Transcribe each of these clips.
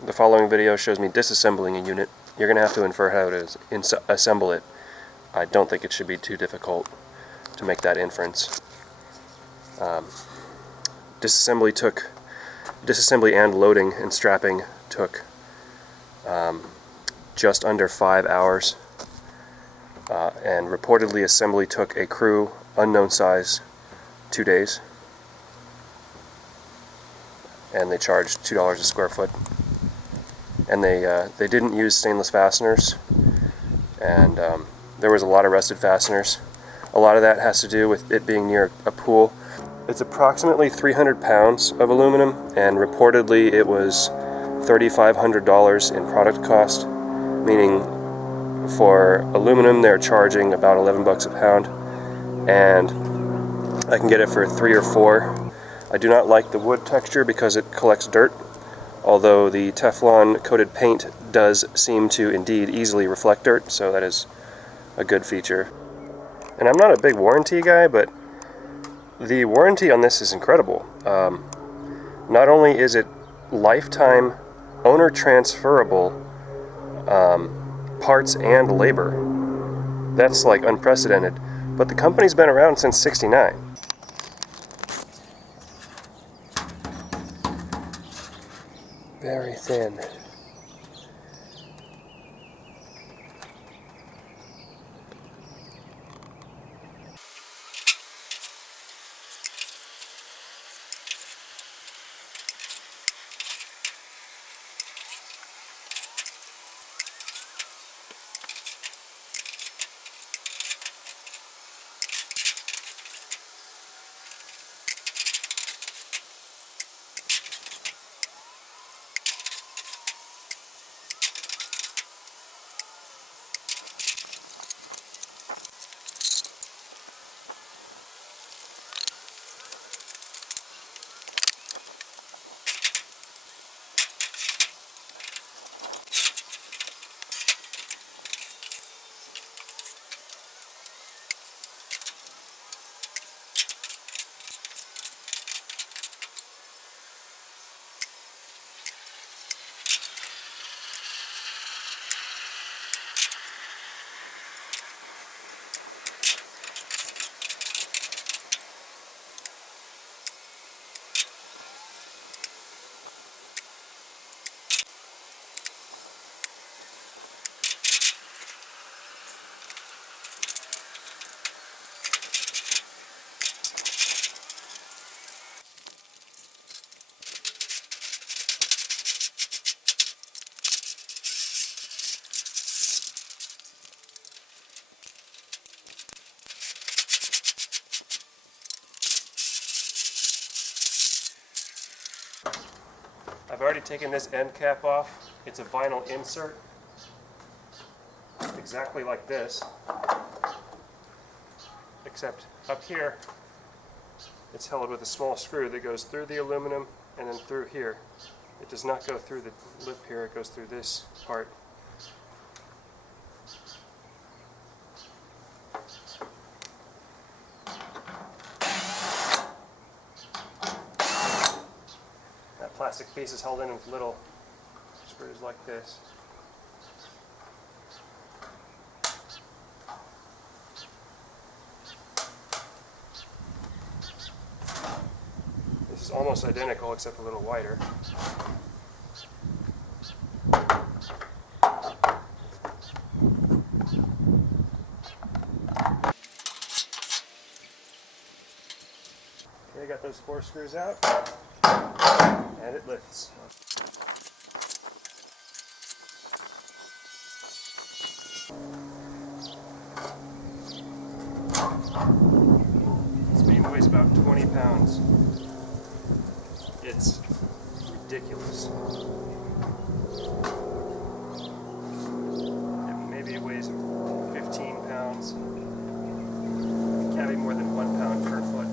The following video shows me disassembling a unit. You're going to have to infer how to assemble it. I don't think it should be too difficult to make that inference. Disassembly and loading and strapping took just under 5 hours, and reportedly assembly took a crew, unknown size, 2 days, and they charged $2 a square foot. And they didn't use stainless fasteners, and there was a lot of rusted fasteners. A lot of that has to do with it being near a pool. It's approximately 300 pounds of aluminum, and reportedly it was $3,500 in product cost, meaning for aluminum they're charging about 11 bucks a pound, and I can get it for 3 or 4. I do not like the wood texture because it collects dirt, although the Teflon coated paint does seem to indeed easily reflect dirt, so that is a good feature. And I'm not a big warranty guy, but the warranty on this is incredible. Not only is it lifetime owner transferable parts and labor, that's like unprecedented, but the company's been around since '69. Very thin. I've already taken this end cap off. It's a vinyl insert, exactly like this, except up here it's held with a small screw that goes through the aluminum and then through here. It does not go through the lip here, it goes through this part. Plastic piece is held in with little screws like this. This is almost identical except a little wider. Okay, got those 4 screws out. And it lifts. This beam weighs about 20 pounds. It's ridiculous. Maybe it weighs 15 pounds. It can't be more than 1 pound per foot.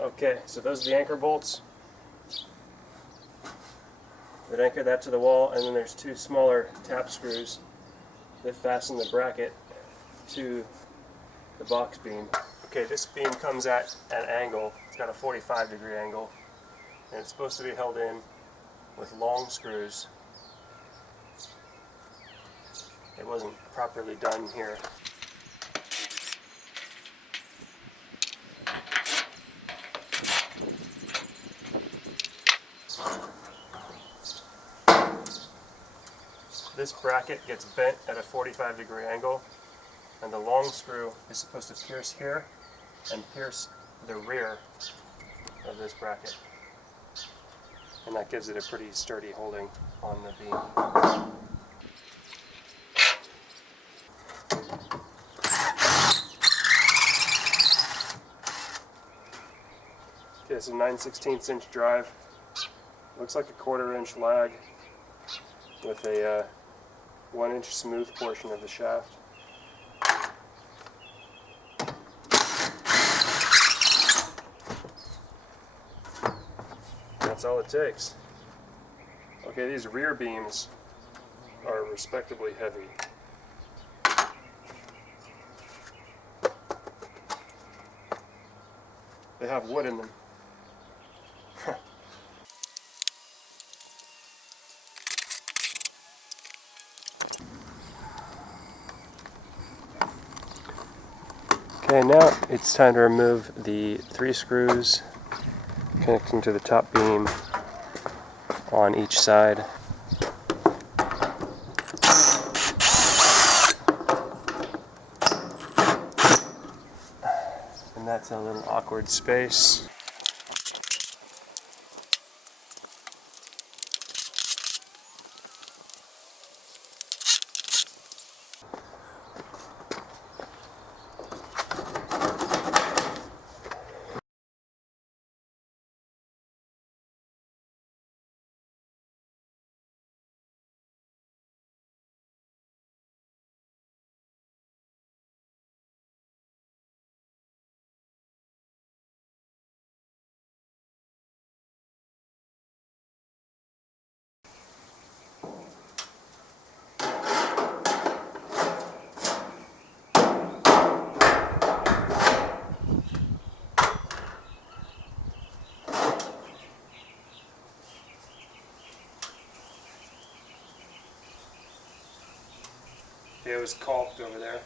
Okay, so those are the anchor bolts. Would anchor that to the wall, and then there's two smaller tap screws that fasten the bracket to the box beam. Okay, this beam comes at an angle. It's got a 45-degree angle, and it's supposed to be held in with long screws. It wasn't properly done here. This bracket gets bent at a 45-degree angle, and the long screw is supposed to pierce here and pierce the rear of this bracket. And that gives it a pretty sturdy holding on the beam. Okay, it's a 9/16 inch drive. Looks like a 1/4 inch lag with a 1 inch smooth portion of the shaft. That's all it takes. Okay, these rear beams are respectably heavy. They have wood in them. Okay, now it's time to remove the 3 screws connecting to the top beam on each side. And that's a little awkward space. It was caulked over there.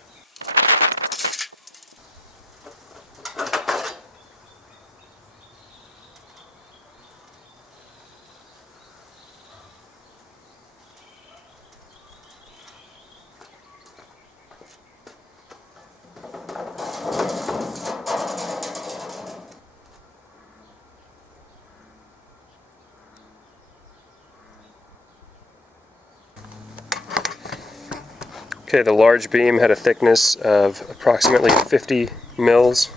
Okay, the large beam had a thickness of approximately 50 mils.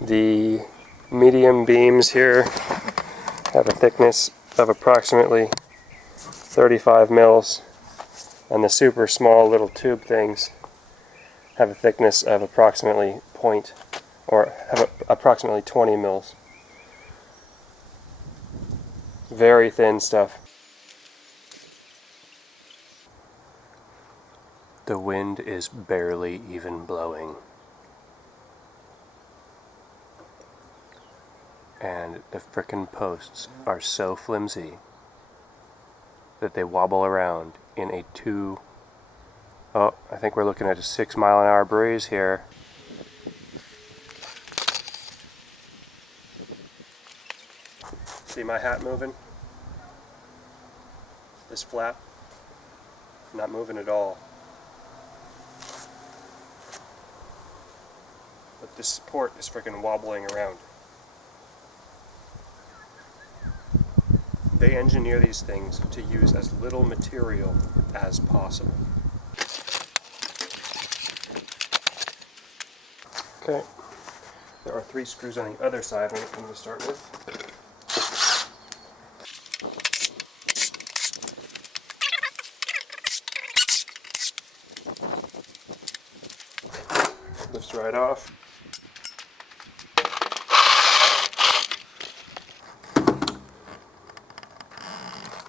The medium beams here have a thickness of approximately 35 mils, and the super small little tube things have a thickness of approximately approximately 20 mils. Very thin stuff. The wind is barely even blowing. And the frickin' posts are so flimsy that they wobble around in a I think we're looking at a 6-mile-an-hour breeze here. See my hat moving? This flap? Not moving at all. But this support is freaking wobbling around. They engineer these things to use as little material as possible. Okay, there are 3 screws on the other side I'm going to start with. Lifts right off.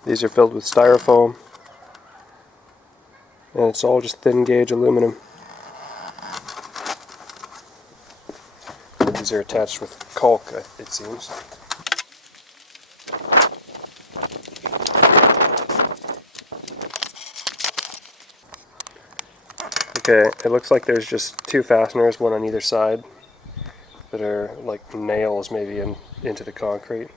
These are filled with styrofoam, and it's all just thin gauge aluminum. These are attached with caulk, it seems. Okay, it looks like there's just two fasteners, one on either side, that are like nails maybe into the concrete.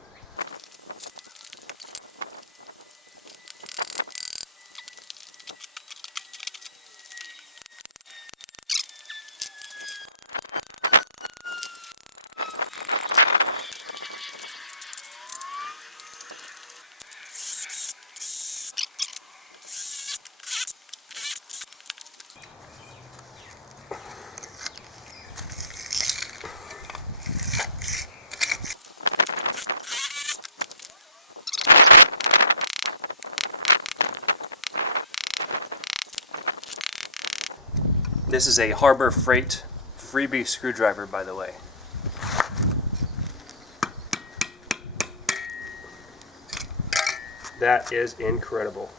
This is a Harbor Freight freebie screwdriver, by the way. That is incredible.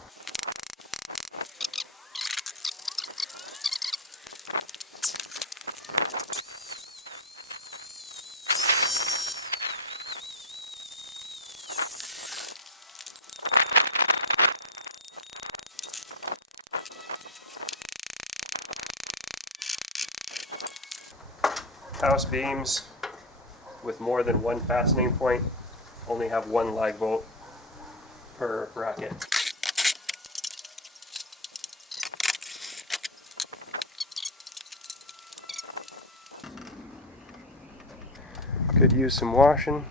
House beams with more than one fastening point only have one lag bolt per bracket. Could use some washing.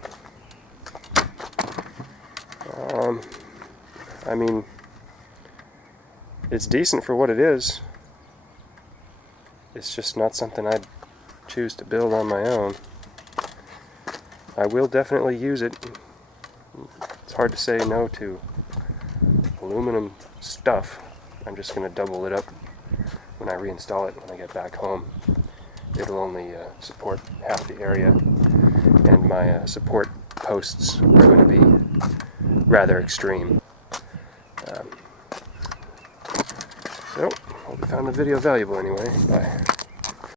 I mean, it's decent for what it is. It's just not something I'd choose to build on my own. I will definitely use it. It's hard to say no to aluminum stuff. I'm just going to double it up when I reinstall it when I get back home. It'll only support half the area, and my support posts are going to be rather extreme. So, hope you found the video valuable anyway. Bye.